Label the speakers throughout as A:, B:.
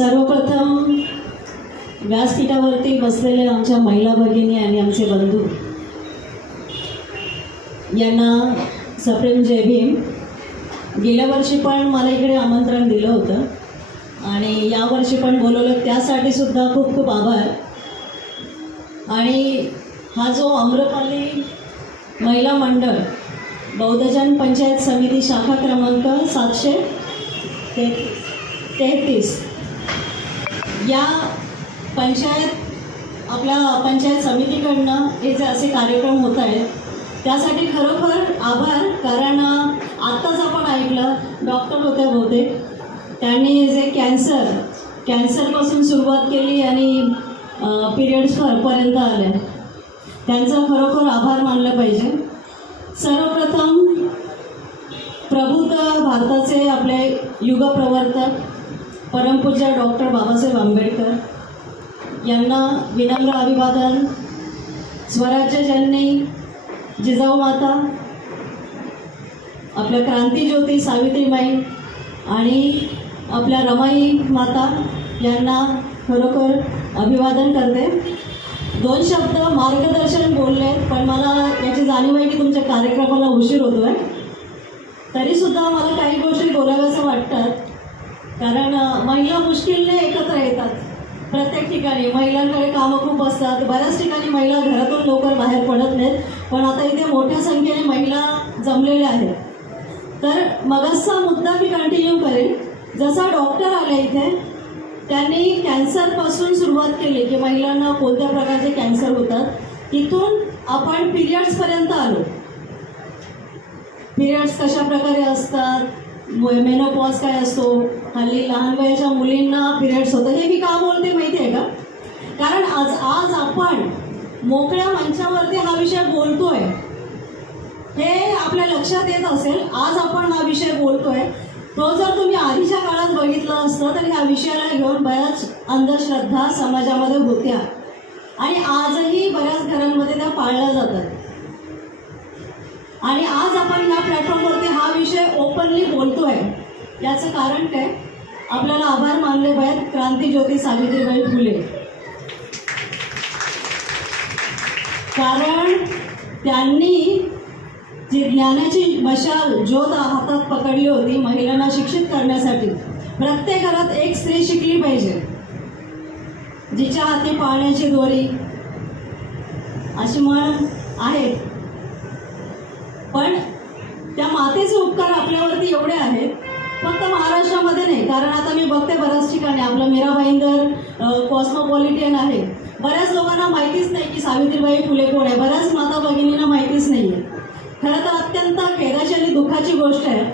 A: सर्वप्रथम व्यासपीठावरती बसलेल्या आमच्या महिला भगिनी आणि आमचे बंधू. यांना सप्रेम जय भीम. गेल्या वर्षी पण मला इकडे आमंत्रण दिलं होतं आणि यावर्षी पण बोलवलं. त्यासाठी सुद्धा खूप खूप आभार. आणि हा जो अम्रपाली महिला मंडळ बौद्धजन पंचायत समिती शाखा क्रमांक सातशे ते तेहतीस या पंचायत आपल्या पंचायत समितीकडनं हे जे असे कार्यक्रम होत आहेत त्यासाठी खरोखर आभार कारण आत्ताच आपण ऐकलं डॉक्टर होते बहुतेक त्यांनी जे कॅन्सर कॅन्सरपासून सुरुवात केली आणि पिरियड्स पर्यंत आले. त्यांचा खरोखर आभार मानलं पाहिजे. सर्वप्रथम प्रबुद्ध भारताचे आपले युगप्रवर्तक परमपूज्य डॉक्टर बाबासाहेब आंबेडकर यांना विनम्र अभिवादन. स्वराज्य जननी जिजाऊ माता आपल्या क्रांतीज्योती सावित्रीबाई आणि आपल्या रमाई माता यांना खरोखर अभिवादन करते. दोन शब्द मार्गदर्शन बोलले पण मला याची जाणीव आहे की तुमच्या कार्यक्रमाला उशीर होतो आहे तरीसुद्धा मला काही गोष्टी बोलाव्यासं वाटतात कारण महिला मुश्किलने एकत्र येतात. प्रत्येक ठिकाणी. महिलांकडे कामं खूप असतात. बऱ्याच ठिकाणी महिला घरातून लवकर बाहेर पडत नाहीत. पण आता इथे मोठ्या संख्येने महिला जमलेल्या आहेत. तर मगाचा मुद्दा मी कंटिन्यू करेन. जसा डॉक्टर आला इथे त्यांनी कॅन्सरपासून सुरुवात केली की महिलांना कोणत्या प्रकारचे कॅन्सर होतात. तिथून आपण पिरियड्सपर्यंत आलो. पिरियड्स कशा प्रकारे असतात? मेनोपॉज काय असतो? हल्ली लहान वयाच्या मुलींना पिरियड्स होतात. हे मी का बोलते माहिती आहे का? कारण आज आज आपण मोकळ्या मंचावरती हा विषय बोलतोय. हे आपल्या लक्षात येत असेल आज आपण हा विषय बोलतोय. तो जर तुम्ही आधीच्या काळात बघितलं असतं तर ह्या विषयाला घेऊन बऱ्याच अंधश्रद्धा समाजामध्ये होत्या. आणि आजही बऱ्याच घरांमध्ये त्या पाळल्या जातात. आणि आज आपण या प्लॅटफॉर्मवरती हा विषय ओपनली बोलतोय. याचं कारण काय? आपल्याला आभार मानले पाहिजेत क्रांतीज्योती सावित्रीबाई फुले. कारण त्यांनी जी ज्ञानाची मशाल ज्योत हातात पकडली होती महिलांना शिक्षित करण्यासाठी प्रत्येक घरात एक स्त्री शिकली पाहिजे. जिच्या हाती पाण्याची दोरी अशी म्हण आहे. पण त्या मातेचे उपकार आपल्यावरती एवढे आहेत. फक्त महाराष्ट्रामध्ये नाही कारण आता मी बघते बऱ्याच ठिकाणी आपलं मीरा भाईंदर कॉस्मोपॉलिटियन आहे. बऱ्याच लोकांना माहितीच नाही की सावित्रीबाई फुले कोण आहे. बऱ्याच माता भगिनींना माहितीच नाही आहे खरं तर अत्यंत खेदाची आणि दुःखाची गोष्ट आहे.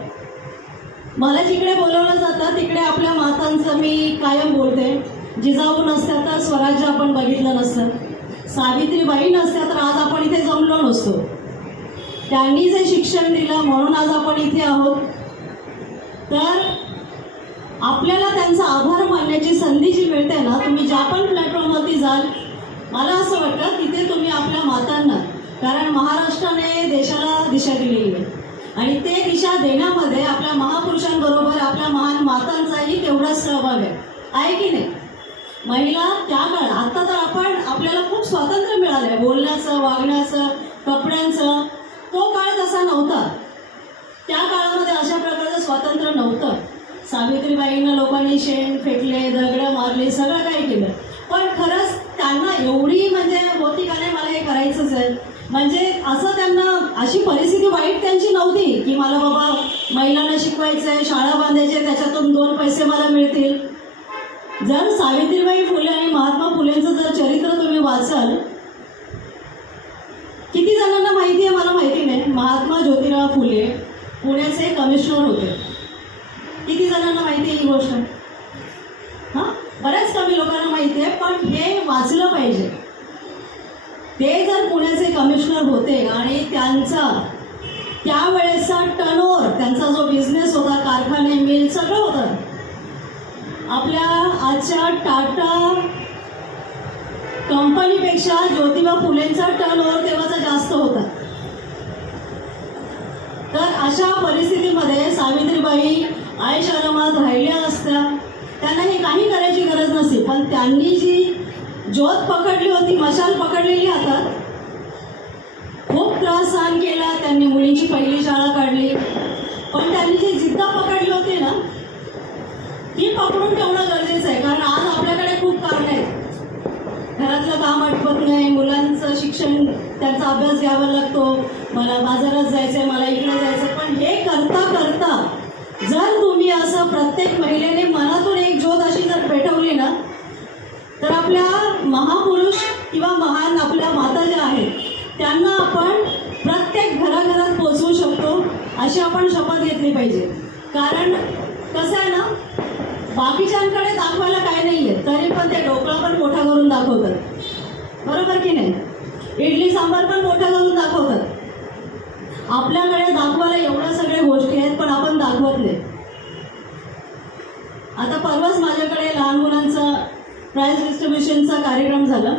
A: मला जिकडे बोलवलं जातं तिकडे आपल्या मातांचं मी कायम बोलते. जिजाऊ नसत्या तर स्वराज्य आपण बघितलं नसतं. सावित्रीबाई नसत्या तर आज आपण इथे जमलो नसतो. त्यांनी जे शिक्षण दिलं म्हणून आज आपण इथे आहोत. तर आपल्याला त्यांचा आभार मानण्याची संधी जी मिळते ना तुम्ही ज्या पण प्लॅटफॉर्मवरती जाल मला असं वाटतं तिथे तुम्ही आपल्या मातांना कारण महाराष्ट्राने देशाला दिशा दिलेली आहे. आणि ते दिशा देण्यामध्ये आपल्या महापुरुषांबरोबर आपल्या महान मातांचाही तेवढाच सहभाग आहे. आहे की नाही? महिला त्या काळ आता तर आपण आपल्याला खूप स्वातंत्र्य मिळालं आहे बोलण्याचं वागण्याचं कपड्यांचं तो काळ तसा नव्हता. त्या काळामध्ये अशा प्रकारचं स्वातंत्र्य नव्हतं. सावित्रीबाईंना लोकांनी शेण फेकले दगडं मारले सगळं काही केलं. पण खरंच त्यांना एवढी म्हणजे होती का नाही मला हे करायचंच आहे. म्हणजे असं त्यांना अशी परिस्थिती वाईट त्यांची नव्हती की मला बाबा महिलांना शिकवायचं आहे शाळा बांधायचे त्याच्यातून दोन पैसे मला मिळतील. जर सावित्रीबाई फुले आणि महात्मा फुलेंचं जर चरित्र तुम्ही वाचाल किती जणांना माहिती आहे मला माहिती महात्मा ज्योतिराव फुले पुण्याचे कमिशनर होते. किती जणांना माहिती आहे ही गोष्ट? हां? बऱ्याच कमी लोकांना माहिती आहे पण हे वाचलं पाहिजे. ते जर पुण्याचे कमिशनर होते आणि त्यांचा त्यावेळेचा टनओवर त्यांचा जो बिझनेस होता कारखाने मिल सगळं होतं. आपल्या आजच्या टाटा कंपनीपेक्षा ज्योतिबा फुलेंचा टर्नओव्हर तेव्हाचा जास्त होता. अशा परिस्थितीमध्ये सावित्रीबाई आयशारामात राहिल्या असत्या. त्यांना हे काही करायची गरज नसते पण त्यांनी जी ज्योत पकडली होती मशाल पकडलेली हातात खूप त्रास सहन केला. त्यांनी मुलींची पहिली शाळा काढली. पण त्यांनी जी जिद्द पकडली होती ना ती पकडून ठेवणं गरजेचं आहे कारण आज आपल्याकडे खूप कारणं आहेत. घरातलं काम आटपत नाही मुलांचं शिक्षण त्यांचा अभ्यास घ्यावा लागतो. मला बाजारात जायचंय मला इकडे जायचं पण हे करता करता जर तुम्ही असं प्रत्येक महिलेने मनातून एक ज्योत अशी जर पेटवली ना तर आपल्या महापुरुष किंवा महान आपल्या माता ज्या आहेत त्यांना आपण प्रत्येक घराघरात पोचवू शकतो अशी आपण शपथ घेतली पाहिजे. कारण कसं आहे ना बाकीच्यांकडे दाखवायला काय आहे तरी पण ते डोकळा पण मोठा करून दाखवतात. बरोबर की नाही? इडली सांबार पण मोठा करून दाखवतात. आपल्याकडे दाखवायला एवढ्या सगळ्या गोष्टी आहेत पण आपण दाखवत नाही. आता परवाच माझ्याकडे लहान मुलांचा प्राईज डिस्ट्रीब्युशनचा कार्यक्रम झाला.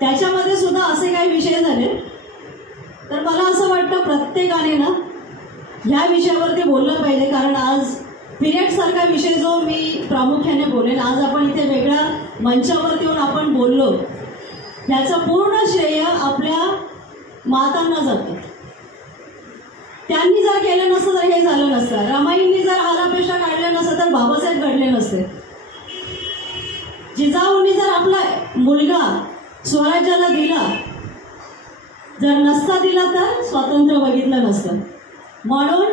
A: त्याच्यामध्ये सुद्धा असे काही विषय झाले. तर मला असं वाटतं प्रत्येकाने ना ह्या विषयावरती बोललं पाहिजे कारण आज पिरियडसारखा विषय जो मी प्रामुख्याने बोलेन. आज आपण इथे वेगळ्या मंचावरती येऊन आपण बोललो ह्याचं पूर्ण श्रेय आपल्या मातांना जातं. त्यांनी जर केलं नसतं तर हे झालं नसतं. रमाईंनी जर आलापेक्षा काढलं नसतं तर बाबासाहेब घडले नसते. जिजाऊंनी जर आपला मुलगा स्वराज्याला दिला जर नसता दिला तर स्वातंत्र्य बघितलं नसतं. म्हणून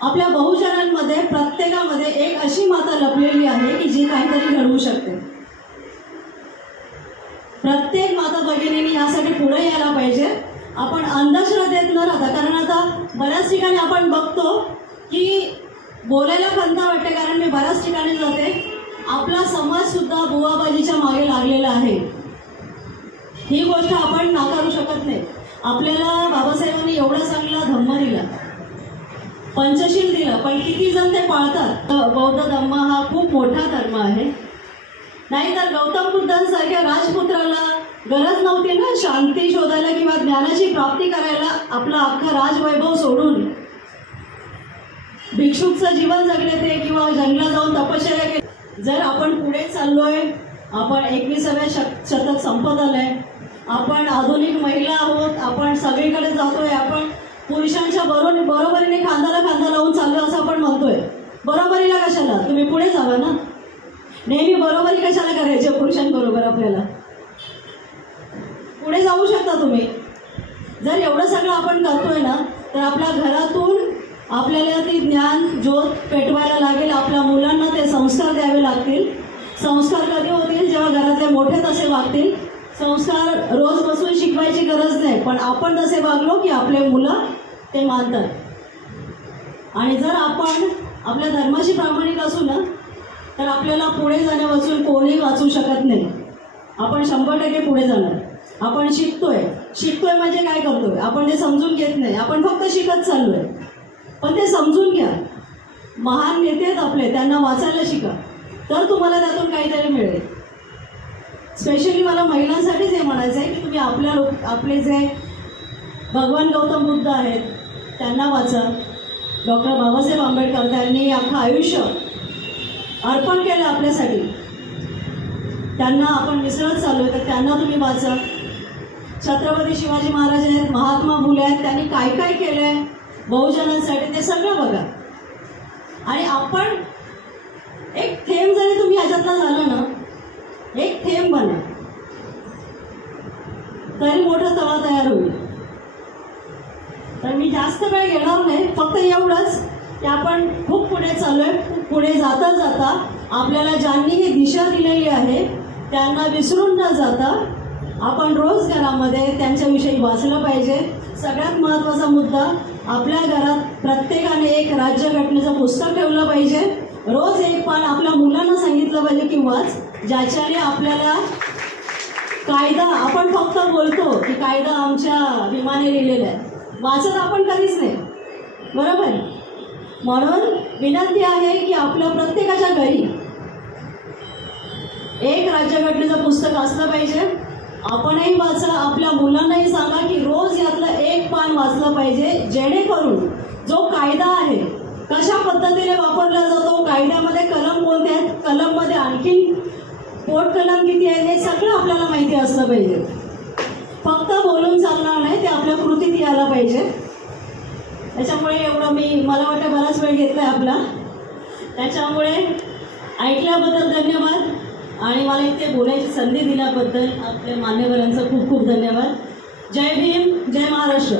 A: आपल्या बहुजनांमध्ये प्रत्येकामध्ये एक अशी माता लपलेली आहे की जी काहीतरी घडवू शकते. प्रत्येक माता भगिनींनी यासाठी पुढे यायला पाहिजे. आपण अंधश्रद्धेत न राहता कारण आता बऱ्याच ठिकाणी आपण बघतो की बोलायला खंता वाटते कारण मी बऱ्याच ठिकाणी जाते. आपला समाज सुद्धा बुवाबाजीच्या मागे लागलेला आहे. ही गोष्ट आपण नाकारू शकत नाही. आपल्याला बाबासाहेबांनी एवढा चांगला धम्म दिला. पंचशील दिलं पण किती जण ते पाळतात? बौद्ध धम्म हा खूप मोठा धर्म आहे. नाहीतर गौतम बुद्धांसारख्या राजपुत्राला गरज नव्हती ना शांती शोधायला किंवा ज्ञानाची प्राप्ती करायला आपलं अख्खा राजवैभव सोडून. भिक्षुकचं जीवन जगले ते किंवा जंगलात जाऊन तपश्चर्या केली. जर आपण पुढे चाललोय आपण एकविसाव्या शक शतक संपत आलंय आपण आधुनिक महिला आहोत आपण सगळीकडे जातोय आपण पुरुषांच्या बरोबर बरोबरीने खांद्याला खांदा लावून चाललो असं आपण म्हणतोय. बरोबरीला कशाला? तुम्ही पुढे जावा ना. नेहमी बरोबरी कशाला करायची? पुरुषांबरोबर आपल्याला. पुढे जाऊ शकता तुम्ही. जर एवढं सगळं आपण करतोय ना तर आपल्या घरातून आपल्याला ती ज्ञान ज्योत पेटवायला लागेल. आपल्या मुलांना ते संस्कार द्यावे लागतील. संस्कार कधी होतील? जेव्हा घरातले मोठे तसे वागतील. संस्कार रोज बसून शिकवायची गरज नाही पण आपण तसे वागलो की आपले मुलं ते मानतात. आणि जर आपण आपल्या धर्माशी प्रामाणिक असू ना तर आपल्याला पुढे जाण्यापासून कोणी वाचू शकत नाही. आपण शंभर टक्के पुढे जाणार. आपण शिकतोय. शिकतोय म्हणजे काय करतोय? आपण ते समजून घेत नाही. आपण फक्त शिकत चाललोय. पण ते समजून घ्या. महान नेते आहेत आपले. त्यांना वाचायला शिका. तर तुम्हाला त्यातून काहीतरी मिळेल. स्पेशली मला महिलांसाठीच हे म्हणायचं आहे की तुम्ही आपल्या लोक आपले जे भगवान गौतम बुद्ध आहेत त्यांना वाचा. डॉक्टर बाबासाहेब आंबेडकर त्यांनी अख्खं आयुष्य अर्पण केलं आपल्यासाठी. त्यांना आपण विसरत चाललोय तर त्यांना तुम्ही वाचा. छत्रपती शिवाजी महाराज आहेत महात्मा फुले आहेत त्यांनी काय काय केलंय बहुजनांसाठी ते सगळं बघा. आणि आपण एक थेंब जरी तुम्ही याच्यातला झालं ना एक थेंब बना. तरी मोठा तळा तयार होईल. तर मी जास्त वेळ घेणार नाही फक्त एवढंच त्या आपण खूप पुढे चाललोय खूप पुढे जाता जाता आपल्याला ज्यांनी ही दिशा दिलेली आहे त्यांना विसरून न जाता आपण रोज घरामध्ये त्यांच्याविषयी वाचलं पाहिजे. सगळ्यात महत्त्वाचा मुद्दा आपल्या घरात प्रत्येकाने एक राज्यघटनेचं पुस्तक ठेवलं पाहिजे. रोज एक पान आपल्या मुलांना सांगितलं पाहिजे की वाच ज्याच्याने आपल्याला कायदा आपण फक्त बोलतो की कायदा आमच्या विमाने लिहिलेला आहे. वाचत आपण कधीच नाही. बरोबर? म्हणून विनंती आहे की आपल्या प्रत्येकाच्या घरी एक राज्यघटनेचं पुस्तक असलं पाहिजे. आपणही वाचा आपल्या मुलांनाही सांगा की रोज यातलं एक पान वाचलं पाहिजे जेणेकरून जो कायदा आहे कशा पद्धतीने वापरला जातो कायद्यामध्ये कलम कोणते आहेत कलममध्ये आणखी पोट कलम किती आहे हे सगळं आपल्याला माहिती असलं पाहिजे. फक्त बोलून चालणार नाही ते आपल्या कृतीत यायला पाहिजे. त्याच्यामुळे एवढं मी मला वाटतं बराच वेळ घेतलाय आपला. त्याच्यामुळे ऐकल्याबद्दल धन्यवाद. आणि मला इथे बोलायची संधी दिल्याबद्दल आपल्या मान्यवरांचं खूप खूप धन्यवाद. जय भीम जय महाराष्ट्र.